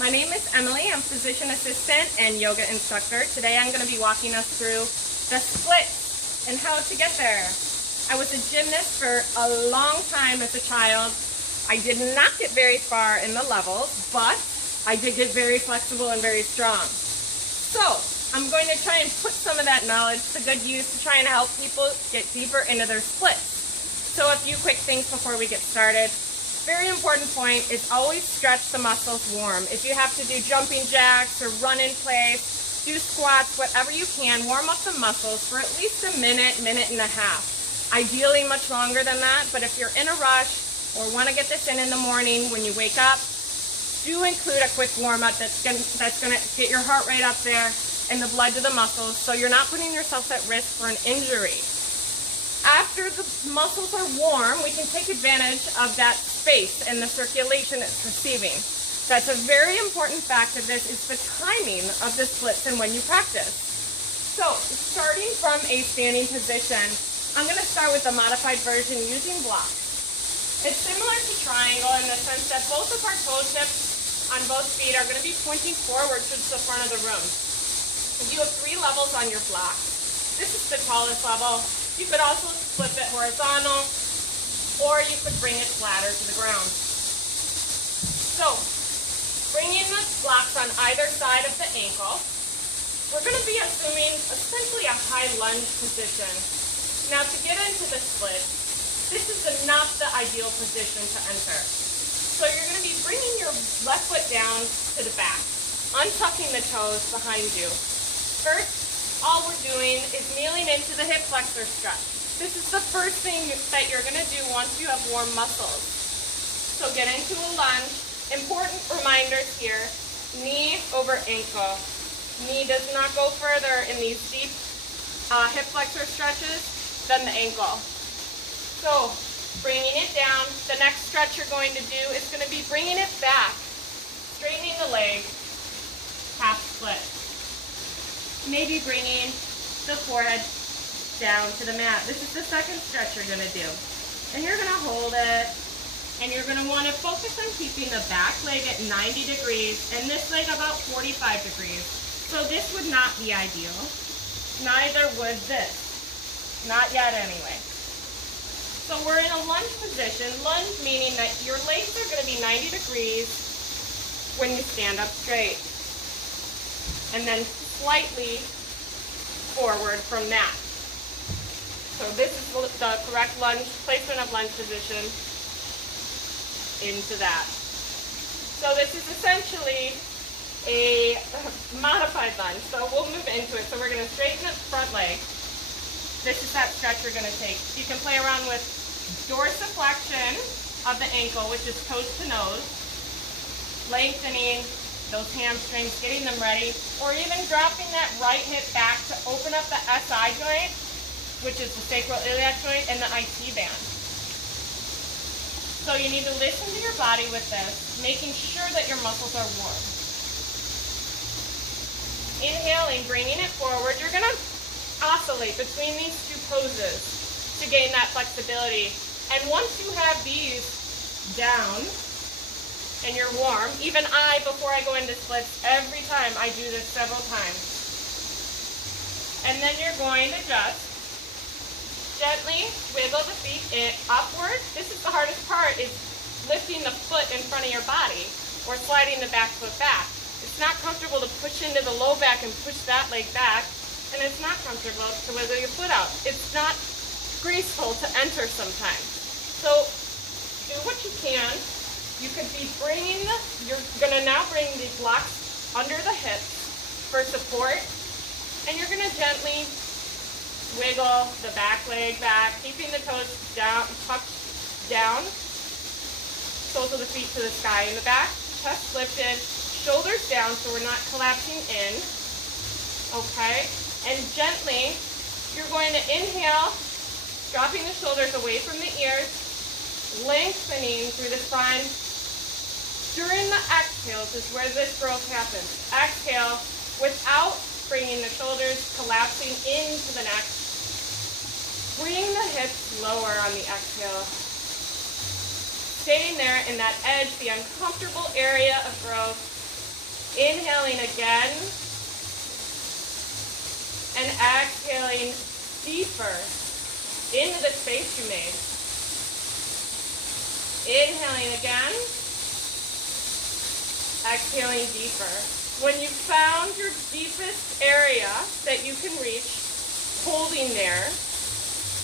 My name is Emily. I'm physician assistant and yoga instructor. Today I'm going to be walking us through the splits and how to get there. I was a gymnast for a long time as a child. I did not get very far in the levels, but I did get very flexible and very strong. So I'm going to try and put some of that knowledge to good use to try and help people get deeper into their splits. So a few quick things before we get started. Very important point is always stretch the muscles warm. If you have to do jumping jacks or run in place, do squats, whatever you can, warm up the muscles for at least a minute, minute and a half. Ideally much longer than that, but if you're in a rush or want to get this in the morning when you wake up, do include a quick warm up that's gonna get your heart rate up there and the blood to the muscles so you're not putting yourself at risk for an injury. After the muscles are warm, we can take advantage of that space and the circulation it's receiving. That's a very important fact of this is the timing of the splits and when you practice. So, starting from a standing position, I'm going to start with the modified version using blocks. It's similar to triangle in the sense that both of our toe tips on both feet are going to be pointing forward towards the front of the room. You have 3 levels on your block. This is the tallest level. You could also flip it horizontal, or you could bring it flatter to the ground. So, bringing the blocks on either side of the ankle, we're going to be assuming essentially a high lunge position. Now, to get into the split, this is not the ideal position to enter. So you're going to be bringing your left foot down to the back, untucking the toes behind you. First, all we're doing is kneeling into the hip flexor stretch. This is the first thing that you're going to do once you have warm muscles. So get into a lunge. Important reminders here, knee over ankle. Knee does not go further in these deep hip flexor stretches than the ankle. So bringing it down, the next stretch you're going to do is going to be bringing it back, straightening the leg, half split. Maybe bringing the forehead down to the mat. This is the second stretch you're going to do. And you're going to hold it, and you're going to want to focus on keeping the back leg at 90 degrees and this leg about 45 degrees. So this would not be ideal. Neither would this. Not yet anyway. So we're in a lunge position. Lunge meaning that your legs are going to be 90 degrees when you stand up straight. And then slightly forward from that. So this is the correct lunge, placement of lunge position into that. So this is essentially a modified lunge. So we'll move into it. So we're going to straighten the front leg. This is that stretch you're going to take. You can play around with dorsiflexion of the ankle, which is toes to nose, lengthening those hamstrings, getting them ready, or even dropping that right hip back to open up the SI joint, which is the sacroiliac joint, and the IT band. So you need to listen to your body with this, making sure that your muscles are warm. Inhaling, bringing it forward. You're going to oscillate between these 2 poses to gain that flexibility. And once you have these down, and you're warm, even before I go into splits, every time I do this several times. And then you're going to just gently wiggle the feet upward. This is the hardest part, is lifting the foot in front of your body or sliding the back foot back. It's not comfortable to push into the low back and push that leg back, and it's not comfortable to wiggle your foot out. It's not graceful to enter sometimes. So do what you can. You could be you're going to now bring the blocks under the hips for support, and you're going to gently wiggle the back leg back, keeping the toes down, tucked down, soles of the feet to the sky in the back, chest lifted, shoulders down so we're not collapsing in, okay? And gently, you're going to inhale, dropping the shoulders away from the ears, lengthening through the spine. During the exhales is where this growth happens. Exhale without bringing the shoulders collapsing into the neck. Bring the hips lower on the exhale. Staying there in that edge, the uncomfortable area of growth, Inhaling again. And exhaling deeper into the space you made. Inhaling again. Exhaling deeper. When you found your deepest area that you can reach, holding there,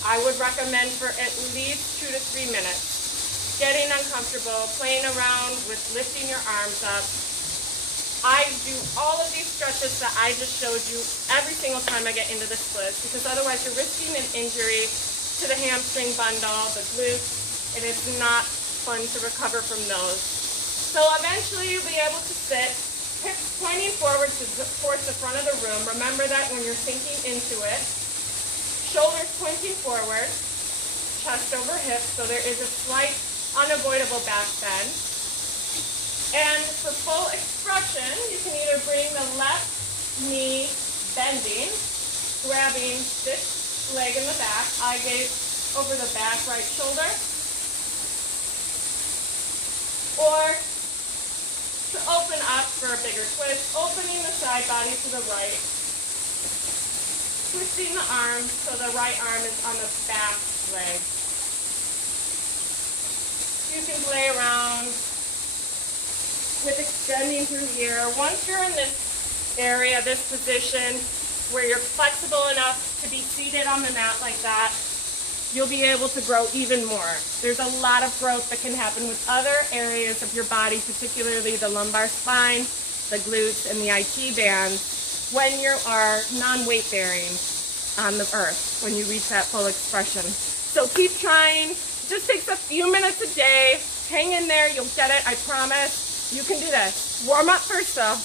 I would recommend for at least 2 to 3 minutes. Getting uncomfortable, playing around with lifting your arms up. I do all of these stretches that I just showed you every single time I get into the splits, because otherwise you're risking an injury to the hamstring bundle, the glutes. It is not fun to recover from those. So eventually you'll be able to sit, hips pointing forward towards the front of the room. Remember that when you're sinking into it. Shoulders pointing forward, chest over hips, so there is a slight unavoidable back bend. And for full expression, you can either bring the left knee bending, grabbing this leg in the back, eye gaze over the back right shoulder, or to open up for a bigger twist, opening the side body to the right, twisting the arm so the right arm is on the back leg. You can play around with extending through here. Once you're in this area, this position, where you're flexible enough to be seated on the mat like that, you'll be able to grow even more. There's a lot of growth that can happen with other areas of your body, particularly the lumbar spine, the glutes, and the IT bands, when you are non-weight bearing on the earth, when you reach that full expression. So keep trying. It just takes a few minutes a day. Hang in there. You'll get it. I promise. You can do this. Warm up first though.